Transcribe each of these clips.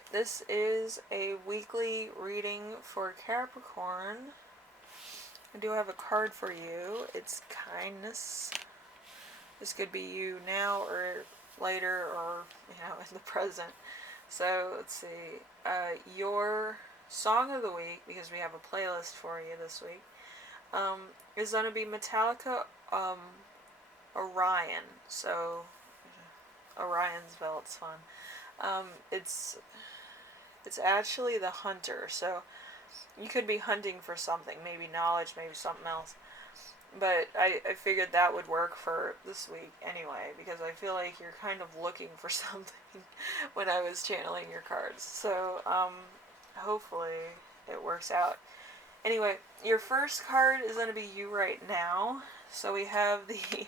Alright, this is a weekly reading for Capricorn. I do have a card for you. It's kindness. This could be you now or later or, in the present. So, let's see. Your song of the week, because we have a playlist for you this week, is going to be Metallica, Orion. So, Orion's belt's fun. It's actually the hunter, so you could be hunting for something, maybe knowledge, maybe something else. But I figured that would work for this week anyway, because I feel like you're kind of looking for something when I was channeling your cards. So, hopefully it works out. Anyway, your first card is going to be you right now. So we have the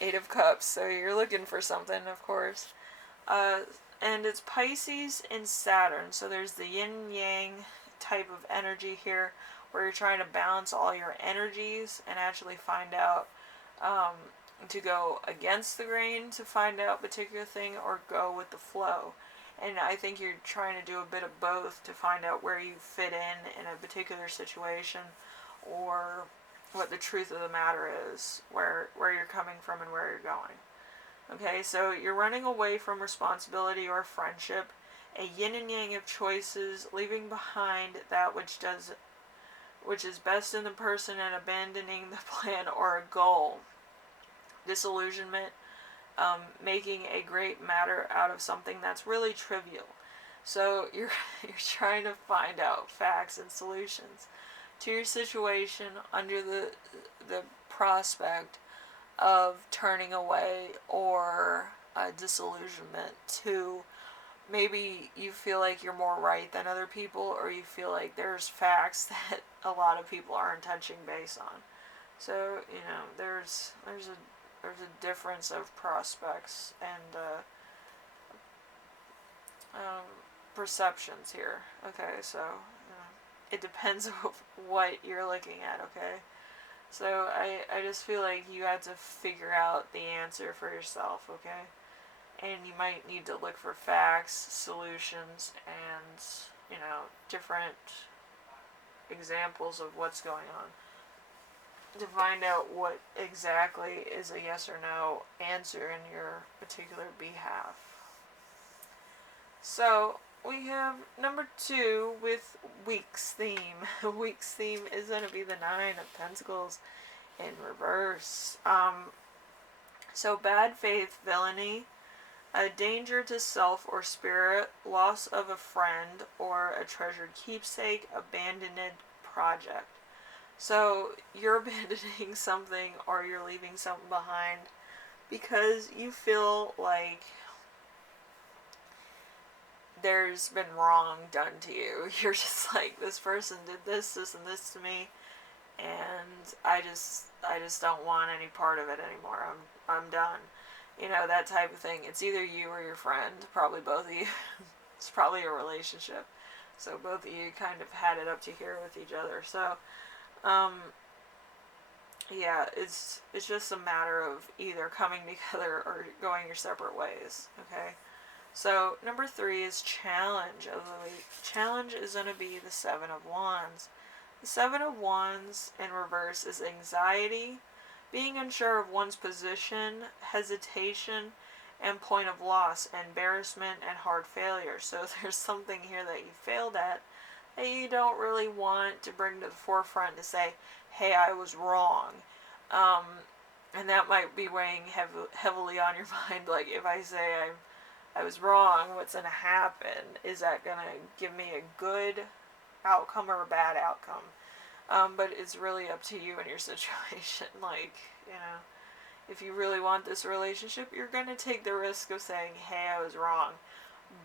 Eight of Cups, so you're looking for something, of course. And it's Pisces and Saturn, so there's the yin-yang type of energy here, where you're trying to balance all your energies and actually find out, to go against the grain to find out a particular thing, or go with the flow. And I think you're trying to do a bit of both to find out where you fit in a particular situation, or what the truth of the matter is, where you're coming from and where you're going. Okay, so you're running away from responsibility or friendship, a yin and yang of choices, leaving behind that which is best in the person and abandoning the plan or a goal. Disillusionment, making a great matter out of something that's really trivial. So you're trying to find out facts and solutions to your situation under the prospect of turning away or disillusionment to maybe you feel like you're more right than other people, or you feel like there's facts that a lot of people aren't touching base on. So, there's a difference of prospects and perceptions here. Okay, so it depends on what you're looking at, okay? So I just feel like you have to figure out the answer for yourself, okay? And you might need to look for facts, solutions, and, different examples of what's going on to find out what exactly is a yes or no answer in your particular behalf. So, we have number 2 with week's theme. Week's theme is going to be the Nine of Pentacles in reverse. So bad faith, villainy, a danger to self or spirit, loss of a friend or a treasured keepsake, abandoned project. So you're abandoning something, or you're leaving something behind because you feel like there's been wrong done to you. You're just like, this person did this and this to me, and I just don't want any part of it anymore. I'm done. That type of thing. It's either you or your friend, probably both of you. It's probably a relationship. So both of you kind of had it up to here with each other. So, yeah, it's just a matter of either coming together or going your separate ways, okay? So, number 3 is challenge of the week. Challenge is going to be the Seven of Wands. The Seven of Wands in reverse is anxiety, being unsure of one's position, hesitation, and point of loss, embarrassment, and hard failure. So there's something here that you failed at that you don't really want to bring to the forefront to say, hey, I was wrong. And that might be weighing heavily on your mind. Like, if I say I was wrong, what's going to happen? Is that going to give me a good outcome or a bad outcome? But it's really up to you and your situation. Like, if you really want this relationship, you're going to take the risk of saying, hey, I was wrong.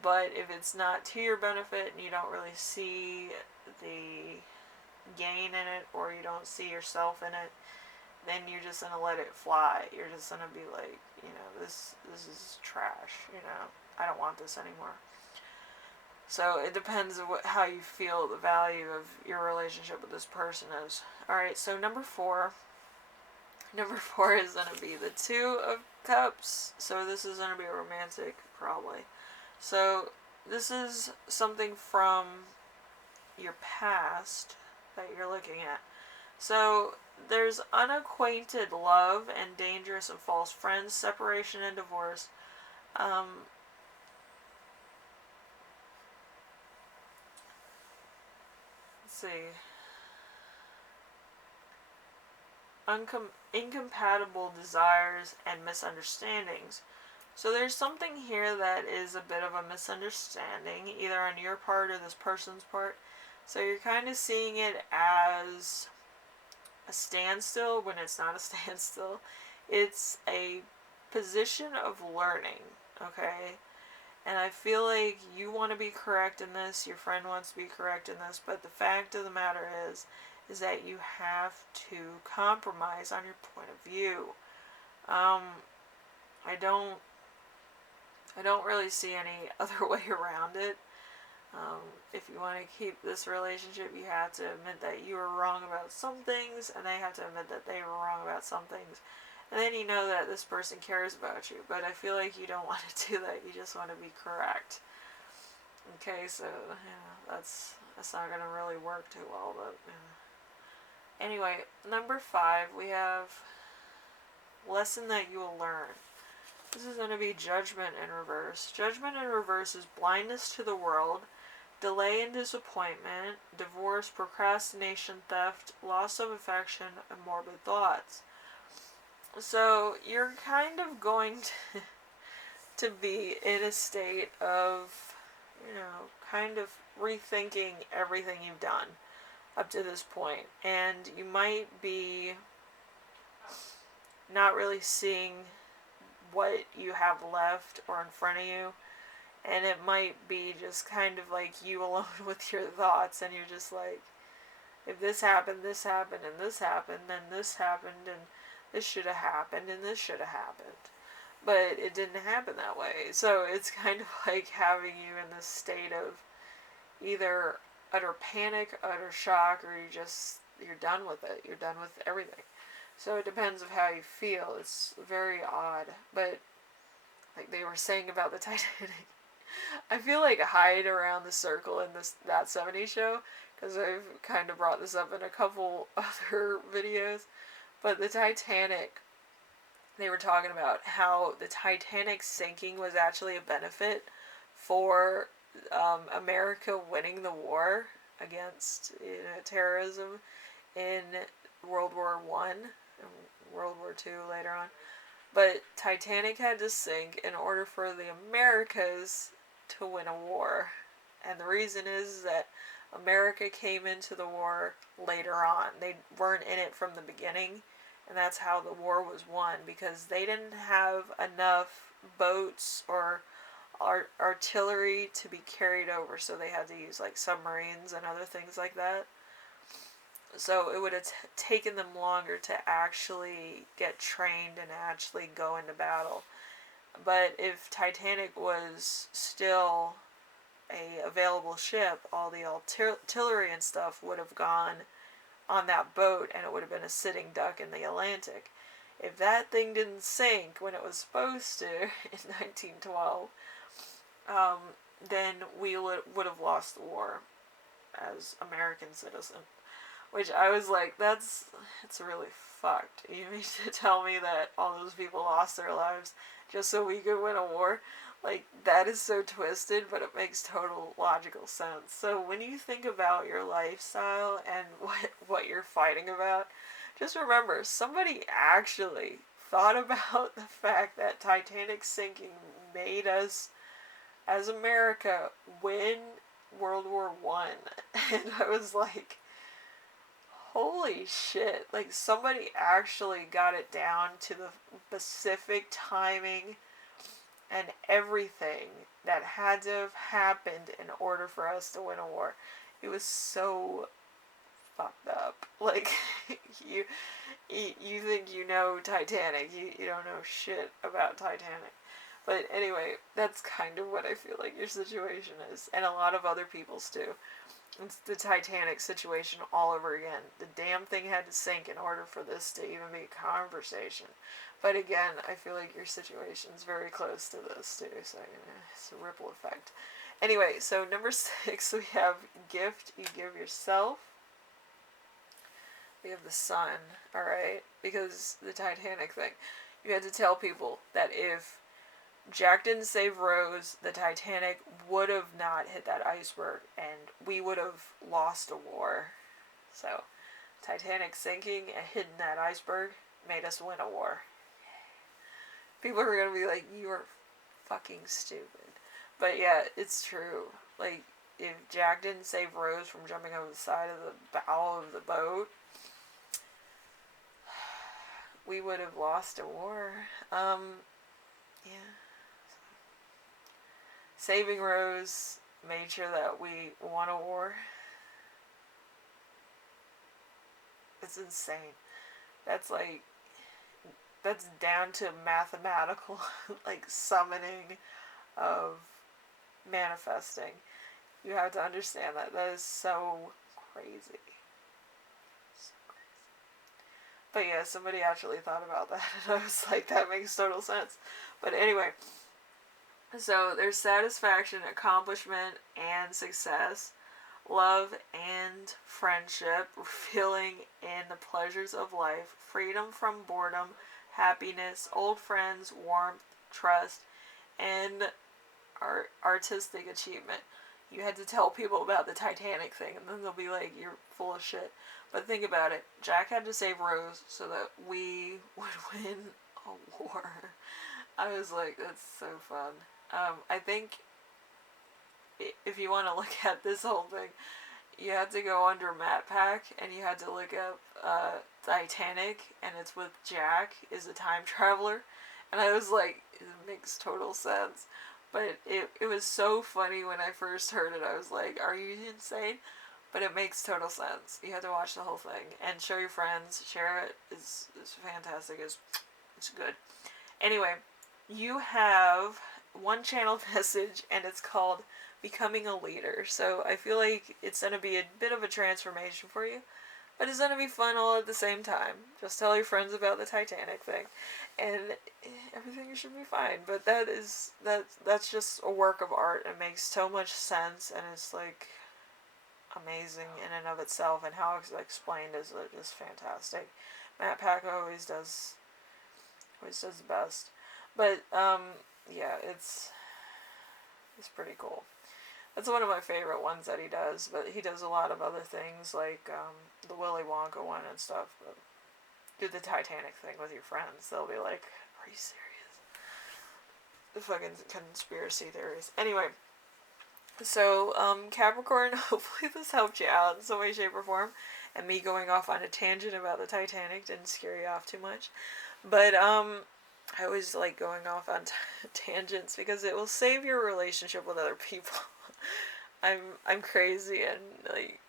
But if it's not to your benefit and you don't really see the gain in it, or you don't see yourself in it, then you're just going to let it fly. You're just going to be like, this is trash, I don't want this anymore. So it depends on how you feel the value of your relationship with this person is. Alright, so number 4 is going to be the Two of Cups. So this is going to be a romantic, probably. So this is something from your past that you're looking at. So there's unacquainted love and dangerous and false friends, separation and divorce. Let's see. Incompatible desires and misunderstandings. So there's something here that is a bit of a misunderstanding, either on your part or this person's part. So you're kind of seeing it as a standstill when it's not a standstill. It's a position of learning, okay? And I feel like you want to be correct in this, your friend wants to be correct in this, but the fact of the matter is that you have to compromise on your point of view. I don't really see any other way around it. If you want to keep this relationship, you have to admit that you were wrong about some things, and they have to admit that they were wrong about some things. And then you know that this person cares about you. But I feel like you don't want to do that. You just want to be correct. Okay, so yeah, that's not going to really work too well. But yeah. Anyway, number 5, we have lesson that you will learn. This is going to be judgment in reverse. Judgment in reverse is blindness to the world, delay and disappointment, divorce, procrastination, theft, loss of affection, and morbid thoughts. So you're kind of going to be in a state of, kind of rethinking everything you've done up to this point. And you might be not really seeing what you have left or in front of you. And it might be just kind of like you alone with your thoughts. And you're just like, if this happened, and this happened, then this happened, and this should have happened, and this should have happened. But it didn't happen that way. So it's kind of like having you in this state of either utter panic, utter shock, or you're done with it. You're done with everything. So it depends of how you feel. It's very odd. But like they were saying about the Titanic, I feel like I hide around the circle in that 70s show, because I've kind of brought this up in a couple other videos. But the Titanic, they were talking about how the Titanic sinking was actually a benefit for America winning the war against terrorism in World War One and World War Two later on. But Titanic had to sink in order for the Americas to win a war. And the reason is that America came into the war later on. They weren't in it from the beginning. And that's how the war was won, because they didn't have enough boats or artillery to be carried over. So they had to use like submarines and other things like that. So it would have taken them longer to actually get trained and actually go into battle. But if Titanic was still a available ship, all the artillery and stuff would have gone on that boat, and it would have been a sitting duck in the Atlantic. If that thing didn't sink when it was supposed to in 1912, then we would have lost the war as American citizens. Which I was like, it's really fucked. You mean to tell me that all those people lost their lives just so we could win a war? Like, that is so twisted, but it makes total logical sense. So when you think about your lifestyle and what you're fighting about, just remember, somebody actually thought about the fact that Titanic sinking made us, as America, win World War One. And I was like, holy shit, like somebody actually got it down to the specific timing and everything that had to have happened in order for us to win a war. It was so fucked up. Like, you think you know Titanic, you don't know shit about Titanic. But anyway, that's kind of what I feel like your situation is, and a lot of other people's too. It's the Titanic situation all over again. The damn thing had to sink in order for this to even be a conversation. But again, I feel like your situation's very close to this too, so it's a ripple effect. Anyway, so number 6, we have gift you give yourself. We have the sun, alright? Because the Titanic thing. You had to tell people that if Jack didn't save Rose, the Titanic would have not hit that iceberg, and we would have lost a war. So, Titanic sinking and hitting that iceberg made us win a war. People are gonna be like, you are fucking stupid. But yeah, it's true. Like, if Jack didn't save Rose from jumping over the side of the bow of the boat, we would have lost a war. Yeah. Saving Rose made sure that we won a war. It's insane. That's down to mathematical, like, summoning of manifesting. You have to understand that. That is so crazy. So crazy. But yeah, somebody actually thought about that, and I was like, that makes total sense. But anyway, so there's satisfaction, accomplishment, and success, love and friendship, feeling in the pleasures of life, freedom from boredom, happiness, old friends, warmth, trust, and artistic achievement. You had to tell people about the Titanic thing, and then they'll be like, you're full of shit. But think about it. Jack had to save Rose so that we would win a war. I was like, that's so fun. I think if you want to look at this whole thing, you had to go under MatPack, and you had to look up Titanic, and it's with Jack, is a time traveler. And I was like, it makes total sense. But it was so funny when I first heard it. I was like, are you insane? But it makes total sense. You have to watch the whole thing. And show your friends. Share it. It's fantastic. It's good. Anyway, you have one channel message, and it's called Becoming a Leader. So I feel like it's going to be a bit of a transformation for you. But it's going to be fun all at the same time. Just tell your friends about the Titanic thing. And everything should be fine. But that's just a work of art. It makes so much sense, and it's like amazing in and of itself, and how it's explained is just fantastic. MatPack always does the best. But yeah, it's pretty cool. That's one of my favorite ones that he does, but he does a lot of other things, like the Willy Wonka one and stuff. But do the Titanic thing with your friends. They'll be like, are you serious? The fucking conspiracy theories. Anyway, so Capricorn, hopefully this helped you out in some way, shape, or form. And me going off on a tangent about the Titanic didn't scare you off too much. But I always like going off on tangents because it will save your relationship with other people. I'm crazy, and like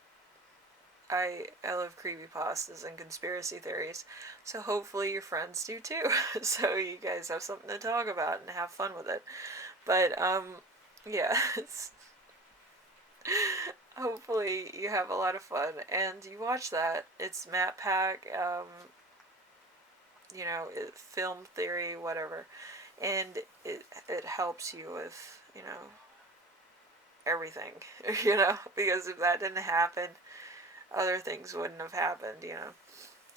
I love creepypastas and conspiracy theories, so hopefully your friends do too. So you guys have something to talk about and have fun with it. But yeah, hopefully you have a lot of fun and you watch that. It's MatPack, film theory, whatever, and it helps you with everything, because if that didn't happen, other things wouldn't have happened,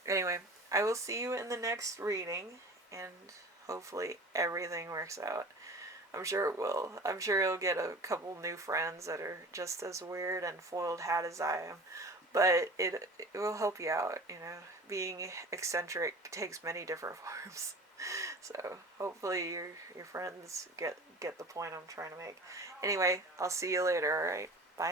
Anyway, I will see you in the next reading, and hopefully everything works out. I'm sure it will. I'm sure you'll get a couple new friends that are just as weird and foiled hat as I am. But it will help you out, Being eccentric takes many different forms. So hopefully your friends get the point I'm trying to make. Anyway, I'll see you later, alright?